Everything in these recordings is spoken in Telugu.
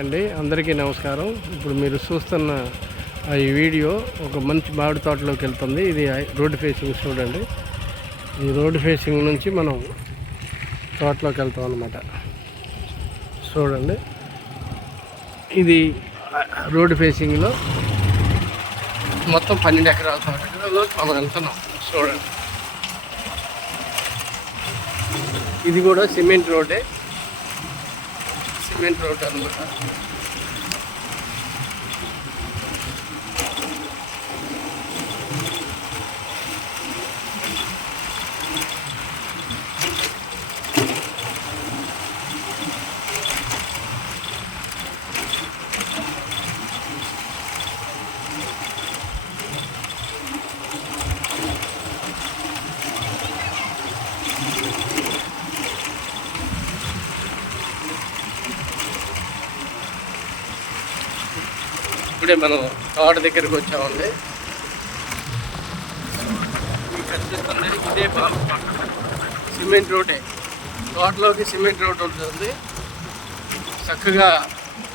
అండి అందరికీ నమస్కారం. ఇప్పుడు మీరు చూస్తున్న ఆ ఈ వీడియో ఒక మంచి మామిడి తోటలోకి వెళ్తుంది. ఇది రోడ్డు ఫేసింగ్ చూడండి. ఈ రోడ్డు ఫేసింగ్ నుంచి మనం తోటలోకి వెళ్తాం అనమాట చూడండి. ఇది రోడ్డు ఫేసింగ్లో మొత్తం పన్నెండు ఎకరాల తోటలో మనం వెళ్తున్నాం. చూడండి. ఇది కూడా సిమెంట్ రోడ్డే. మెయిన్ రోడ్ అనమాట ఇప్పుడే మనం తోట దగ్గరికి వచ్చామండి. కనిపిస్తుంది ఇదే బాబు సిమెంట్ రోడ్డే తోటలోకి సిమెంట్ రోడ్ ఉంటుంది. చక్కగా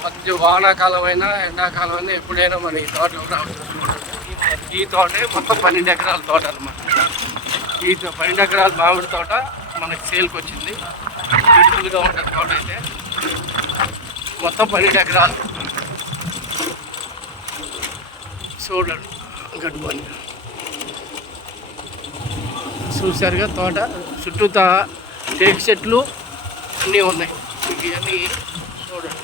మధ్య వానాకాలం అయినా ఎండాకాలం అయినా ఎప్పుడైనా మన ఈ తోటలో రావచ్చు. ఈ తోటే మొత్తం పన్నెండు ఎకరాల తోట అనమాట ఈ తో- పన్నెండు ఎకరాల మామిడి తోట మనకి సేల్కి వచ్చింది. బ్యూటిఫుల్గా ఉంటుంది తోట అయితే మొత్తం పన్నెండు ఎకరాలు. చూడండి. గుడ్ చూసారుగా తోట చుట్టూతా టేక్ చెట్లు అన్నీ ఉన్నాయి. ఇవన్నీ చూడండి.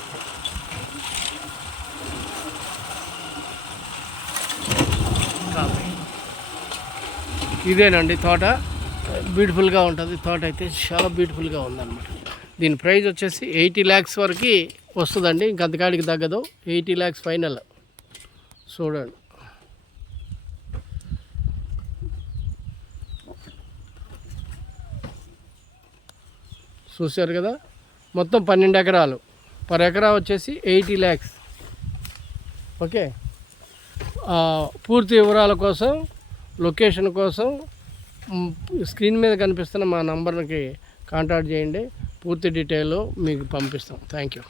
ఇదేనండి తోట. బ్యూటిఫుల్గా ఉంటుంది. తోట అయితే చాలా బ్యూటిఫుల్గా ఉందన్నమాట. దీని ప్రైస్ వచ్చేసి ఎయిటీ ల్యాక్స్ వరకు వస్తుందండి. ఇంకంతకాడికి తగ్గదు. ఎయిటీ ల్యాక్స్ ఫైనల్ చూడండి. చూశారు కదా? మొత్తం పన్నెండు ఎకరాలు. పర్ ఎకరా వచ్చేసి ఎయిటీ ల్యాక్స్. ఓకే? పూర్తి వివరాల కోసం లొకేషన్ కోసం స్క్రీన్ మీద కనిపిస్తున్న మా నంబర్కి కాంటాక్ట్ చేయండి. పూర్తి డీటెయిల్ మీకు పంపిస్తాం. Thank you.